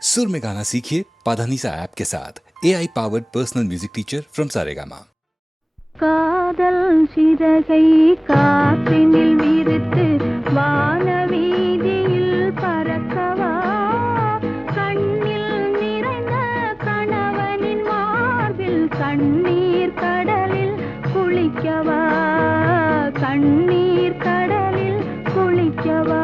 सुर में गाना सीखिए पाधानीसा ऐप के साथ AI powered personal music teacher from Saregama. காதல் சிறகை காற்றினில் விரித்து வானவீதியில் பறக்கவா, கண்ணில் நிறைந்த கணவனின் மார்பில் கண்ணீர் கடலில் குளிக்கவா, கண்ணீர் கடலில் குளிக்கவா.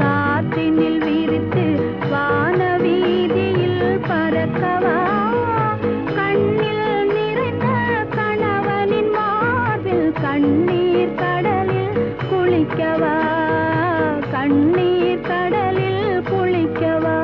காற்றினில் விரித்து வானவீதியில் பறக்கவா, கண்ணில் நிறைந்த கணவனின் மார்பில் கண்ணீர் கடலில் குளிக்கவா, கண்ணீர் கடலில் குளிக்கவா.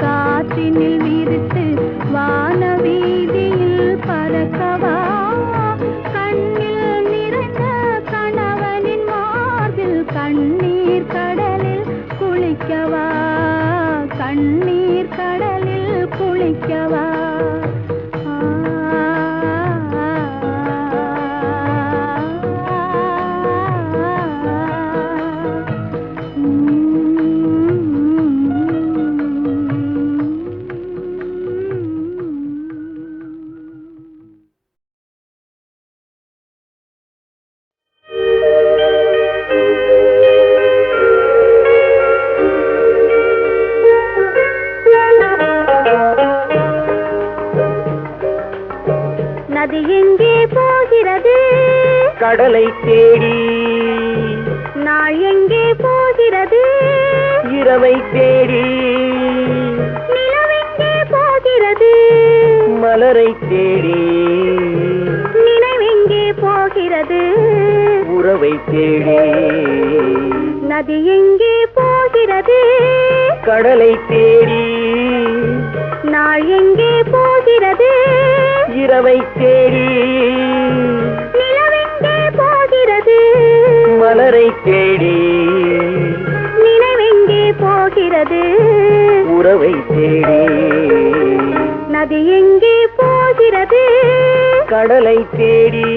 காற்றினில் விரித்து வானவீதியில் பறக்கவா, கண்ணில் நிறைந்த கணவனின் மார்பில் கண்ணீர் கடலில் குளிக்கவா, கண்ணீர் கடலில் குளிக்கவா. நதி எங்கே போகிறது கடலை தேடி, நாள் எங்கே போகிறது இரவை தேடி, நிலவெங்கே போகிறது மலரை தேடி, நினைவெங்கே போகிறது உறவை தேடி. நதி எங்கே போகிறது கடலை தேடி, நாள் எங்கே போகிறது இரவை தேடி, நிலவெங்கே போகிறது மலரை தேடி, நினைவெங்கே போகிறது உறவை தேடி. நதி எங்கே போகிறது கடலை தேடி.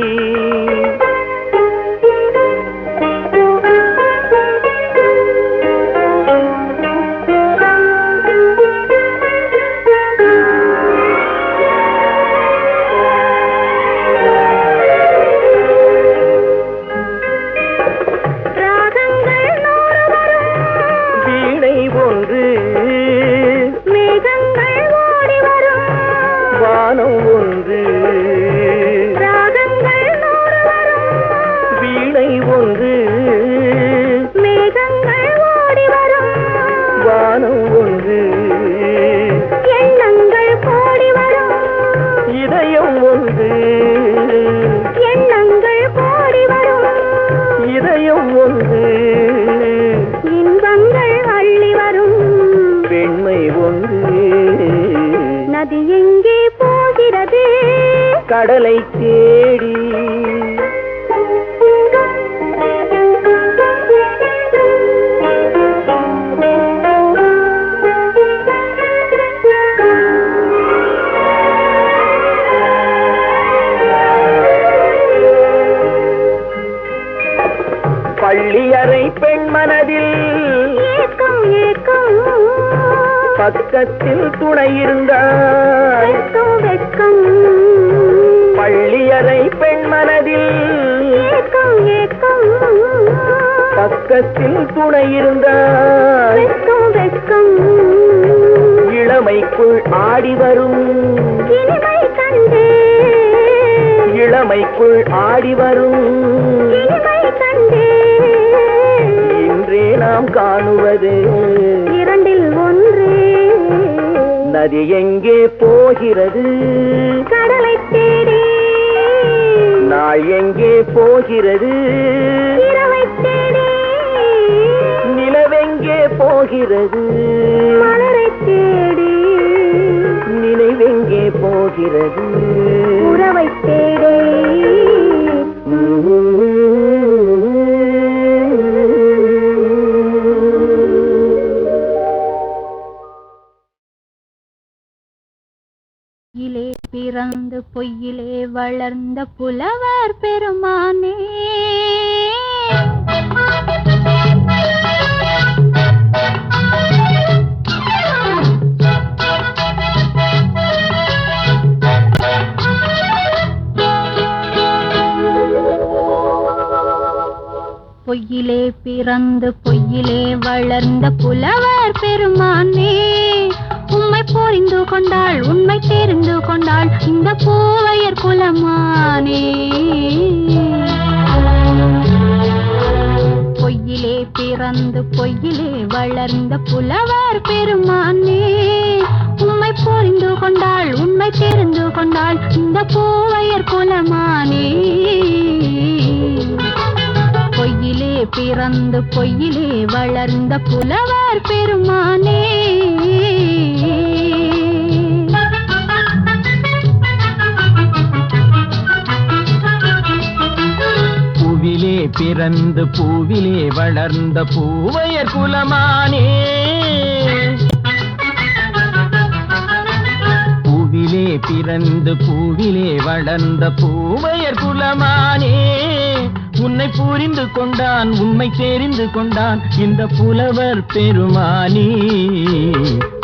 ராகங்கள் ஒன்று இன்பங்கள் அள்ளி வரும் பெண்மை ஒன்று நதி எங்கே போகிறது கடலை தேடி பள்ளியறை பெண் மனதில் ஏக்கம் ஏக்கம் பக்கத்தில் துணை இருந்தாய் வெட்கம் வெட்கம் பள்ளியறை பெண் மனதில் ஏக்கம் ஏக்கம் பக்கத்தில் துணை இருந்தாய் வெட்கம் வெட்கம் இளமைக்குள் ஆடி வரும் இனிமை கண்டே இளமைக்குள் ஆடி வரும் இனிமை கண்டே இன்றே நாம் காணுவது இரண்டில் ஒன்றே நதி எங்கே போகிறது கடலை தேடி நாள் எங்கே போகிறது இரவை தேடி நிலவெங்கே போகிறது மலரை தேடி நினைவெங்கே போகிறது உறவை தேடி பொய்யிலே பிறந்து பொய்யிலே வளர்ந்த புலவர் பெருமானே பொய்யிலே பிறந்து பொய்யிலே வளர்ந்த புலவர் பெருமானே உம்மை புரிந்து கொண்டாள் உண்மை தெரிந்து கொண்டாள் இந்த பூவையர் குலமானே பொய்யிலே பிறந்து பொய்யிலே வளர்ந்த புலவர் பெருமானே உம்மை புரிந்து கொண்டாள் உண்மை தெரிந்து கொண்டாள் இந்த பூவையர் குலமானே பொய்யிலே பிறந்து பொய்யிலே வளர்ந்த புலவர் பெருமானே பூவிலே பிறந்து பூவிலே வளர்ந்த பூவையர் குலமானே பூவிலே பிறந்து பூவிலே வளர்ந்த பூவையர் குலமானே உன்னை புரிந்து கொண்டான் உண்மை தெரிந்து கொண்டான் இந்த புலவர் பெருமானே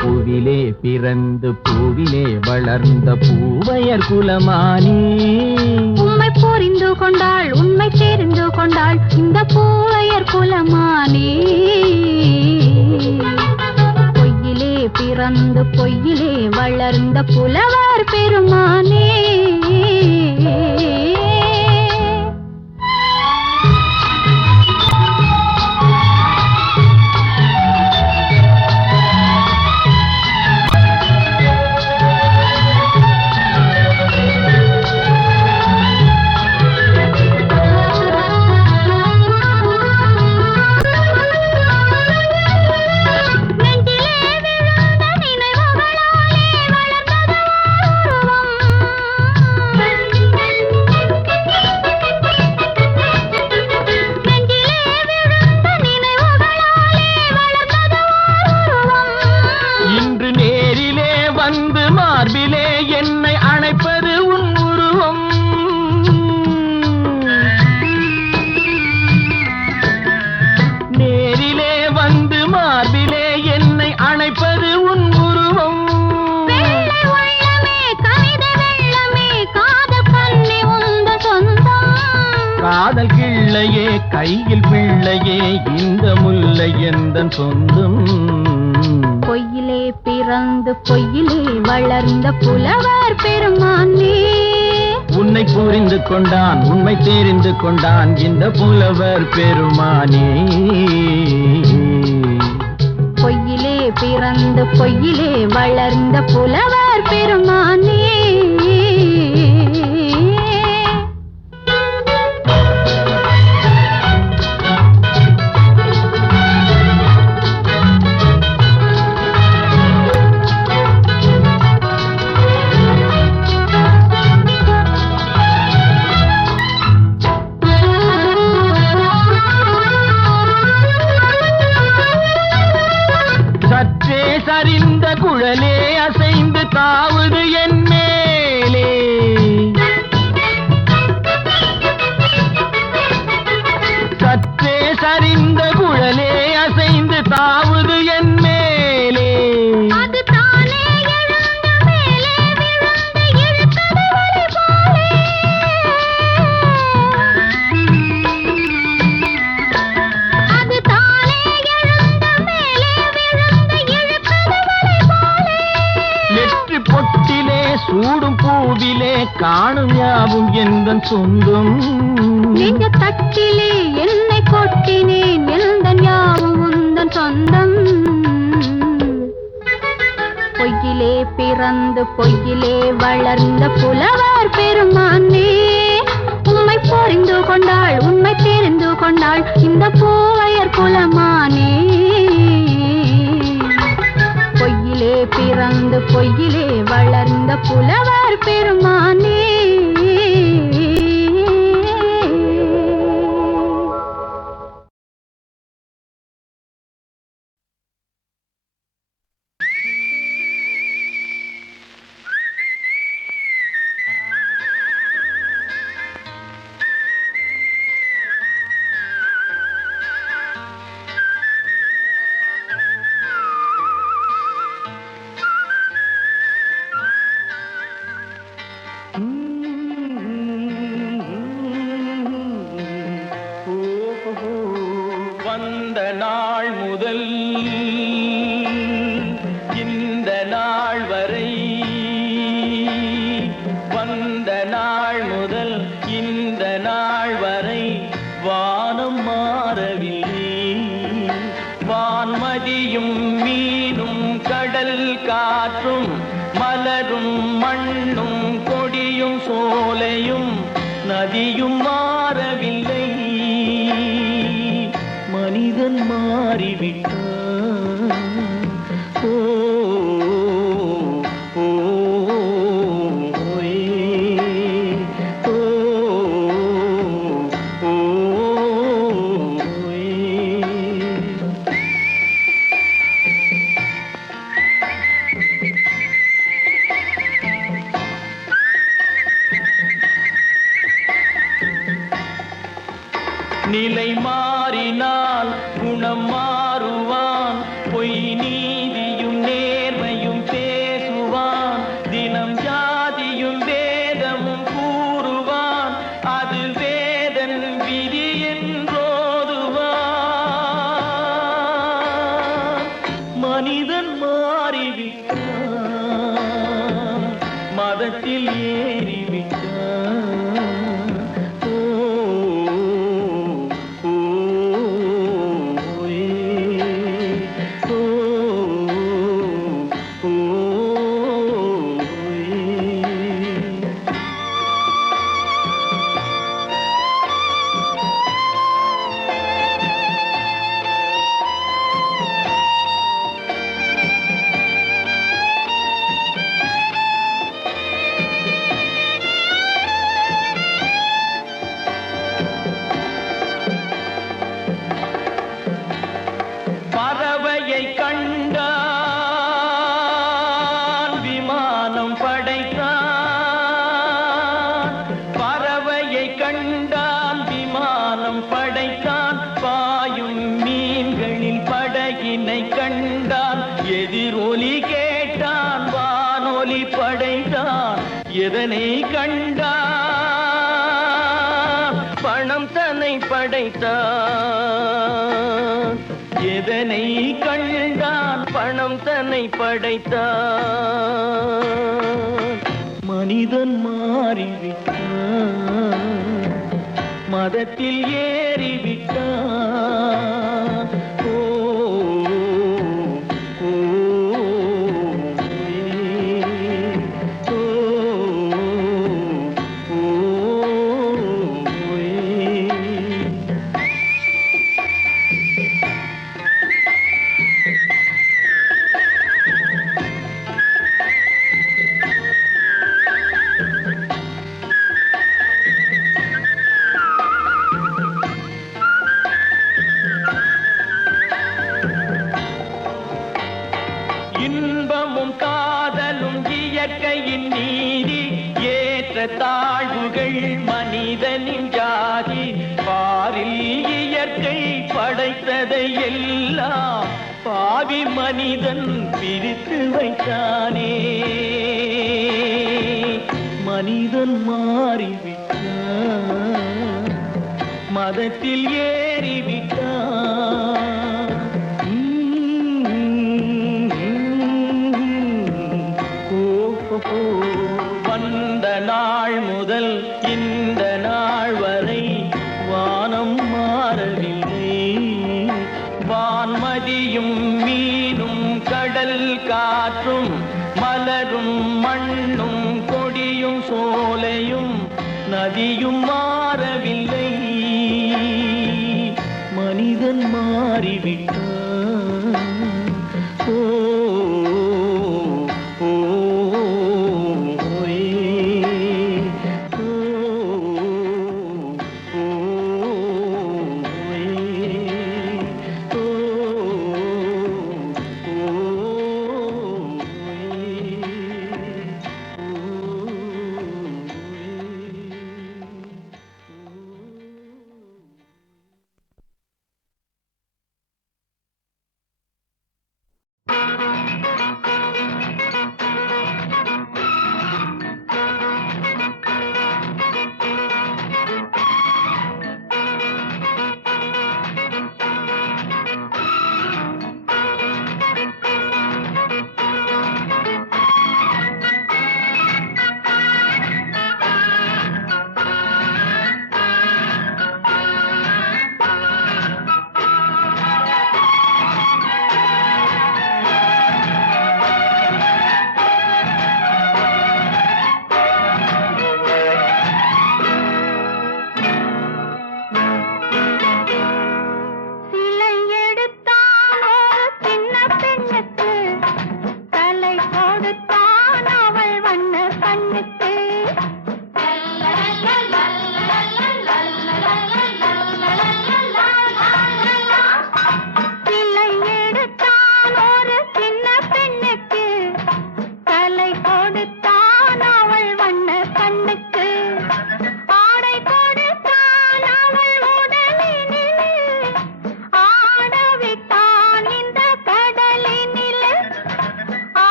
பூவிலே பிறந்து பூவிலே வளர்ந்த பூவையர் குலமானே உம்மை புரிந்து கொண்டாள் உண்மை தெரிந்து கொண்டாள் இந்த பூவையர் குலமானே பொய்யிலே பிறந்து பொய்யிலே வளர்ந்த புலவர் பெருமானே காதல் கிள்ளையே கையில் பிள்ளையே இந்த முல்லை எந்தன் சொந்தம் பொய்யிலே பிறந்து பொய்யிலே வளர்ந்த புலவர் பெருமானே உன்னை புரிந்து கொண்டான் உண்மை தெரிந்து கொண்டான் இந்த புலவர் பெருமானே பொய்யிலே பிறந்து பொய்யிலே வளர்ந்த புலவர் பெருமானே குழலே அசைந்து தாவுது என் மேலே. சற்றே சரிந்த குழலே அசைந்து தாவுது என் மேலே. அது தானே எழுந்த மேலே விழுந்து இழுத்தது வலை போலே. அது தானே எழுந்த மேலே விழுந்து இழுத்தது வலை போலே. நெற்றி பொட்டிலே சூடும் பூவிலே காணும் யாவும் எந்தன் சொந்தம். நெஞ்ச தட்டிலே என்னை கொட்டினேன் எந்தன் யாவும் உந்தன் சொந்தம். பொய்யிலே பிறந்து பொய்யிலே வளர்ந்த புலவர் பெருமானே, உம்மை புரிந்து கொண்டாள் உண்மை தெரிந்து கொண்டாள் இந்த பூவையர் குலமானே. பொய்யிலே பிறந்து பொய்யிலே வளர்ந்த புலவர் பெருமானே. வந்த நாள் முதல் இந்த நாள் வரை, வந்த நாள் முதல் இந்த நாள் வரை வானம் மாறவில்லை. வான்மதியும் மீனும் கடல் காற்றும் மலரும் மண்ணும் கொடியும் சோலையும் நதியும் மாறவில்லை. மனிதன் மாறிவிட்டான். ஓ ஓ ஓயே. ஓ ஓயே. நிலை மாறினால் குணம் மாறுவான். பொய் நீதியும் நேர்மையும் பேசுவான். தினம் ஜாதியும் வேதமும் கூறுவான். அது வேதன் விதி என்றோதுவான். மனிதன் மாறிவிட்டான். மதத்தில் ஏறிவிட்டான். பறவையை கண்டான் விமானம் படைத்தான். பறவையை கண்டான் விமானம் படைத்தான். பாயும் மீன்களின் படகினை கண்டான். எதிரொலி கேட்டான் வானொலி படைத்தான். எதனை கண்டான்? பணம் தன்னை படைத்தான். எதனை கண்டான்? பணம் தன்னை படைத்தான். மனிதன் மாறிவிட்டான். மதத்தில் ஏறிவிட்டான். ஓ ஓ ஓ ஓ உலகத்தை எல்லாம் பாவி மனிதன் பிரித்து வைத்தானே. மனிதன் மாறிவிட்டான், மதத்தில் ஏறிவிட்டான். வந்த நாள் முதல் இந்த நாள் வரை வானம் மாறவில்லை. வான்மதியும் மீனும் கடல் காற்றும் மலரும் மண்ணும் கொடியும் சோலையும் நதியும் மாறவில்லை. மனிதன் மாறிவிட்டான்.